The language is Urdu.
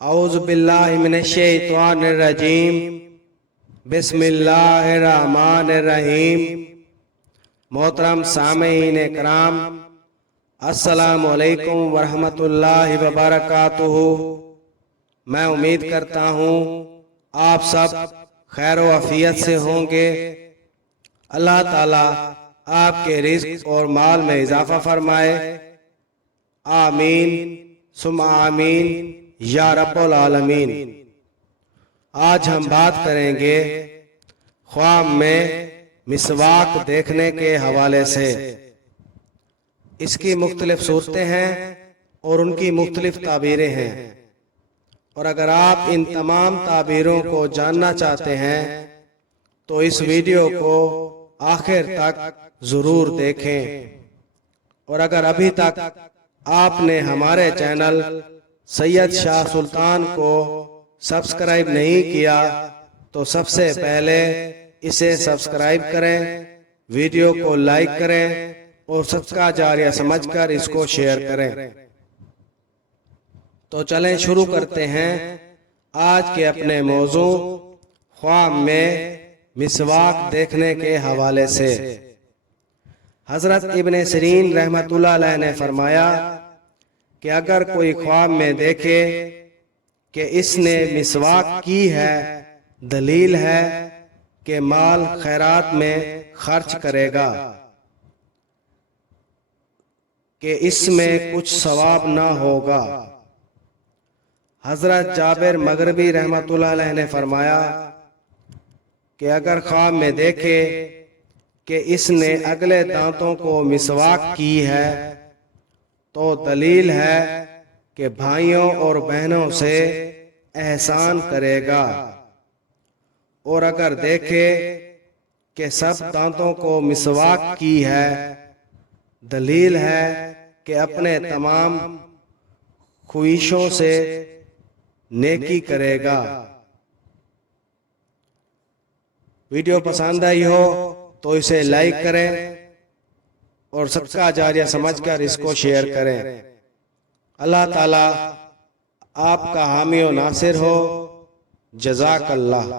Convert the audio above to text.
اعوذ باللہ من الشیطان الرجیم بسم اللہ الرحمن الرحیم۔ محترم سامعین کرام، السلام علیکم ورحمۃ اللہ وبرکاتہ۔ میں امید کرتا ہوں آپ سب خیر و عافیت سے ہوں گے۔ اللہ تعالیٰ آپ کے رزق اور مال میں اضافہ فرمائے، آمین ثم آمین یا رب العالمین۔ آج ہم بات کریں گے خواب میں مسواک دیکھنے کے حوالے سے۔ اس کی مختلف صورتیں ہیں اور ان کی مختلف تعبیریں ہیں، اور اگر آپ ان تمام تعبیروں کو جاننا چاہتے ہیں تو اس ویڈیو کو آخر تک ضرور دیکھیں، اور اگر ابھی تک آپ نے ہمارے چینل سید شاہ سلطان کو سبسکرائب نہیں کیا تو سب سے پہلے اسے سبسکرائب کریں، ویڈیو کو لائک کریں اور صدقہ جاریہ سمجھ کر اس کو شیئر کریں۔ تو چلیں شروع کرتے ہیں آج کے اپنے موضوع خواب میں مسواک دیکھنے کے حوالے سے۔ حضرت ابن سیرین رحمۃ اللہ علیہ نے فرمایا کہ اگر کوئی خواب میں دیکھے کہ اس نے مسواک کی ہے، دلیل ہے کہ مال خیرات میں خرچ کرے گا، کہ اس میں کچھ ثواب نہ ہوگا۔ حضرت جابر مغربی رحمۃ اللہ علیہ نے فرمایا کہ اگر خواب میں دیکھے کہ اس نے اگلے دانتوں کو مسواک کی ہے تو دلیل ہے کہ بھائیوں اور بہنوں سے احسان کرے گا، اور اگر دیکھے کہ سب دانتوں کو مسواک کی ہے، دلیل ہے کہ اپنے تمام خواہشوں سے نیکی کرے گا۔ ویڈیو پسند آئی ہو تو اسے لائک کریں اور صدقہ جاریہ سمجھ کر اس کو شیئر کریں۔ اللہ تعالیٰ آپ کا حامی و ناصر ہو۔ جزاک اللہ۔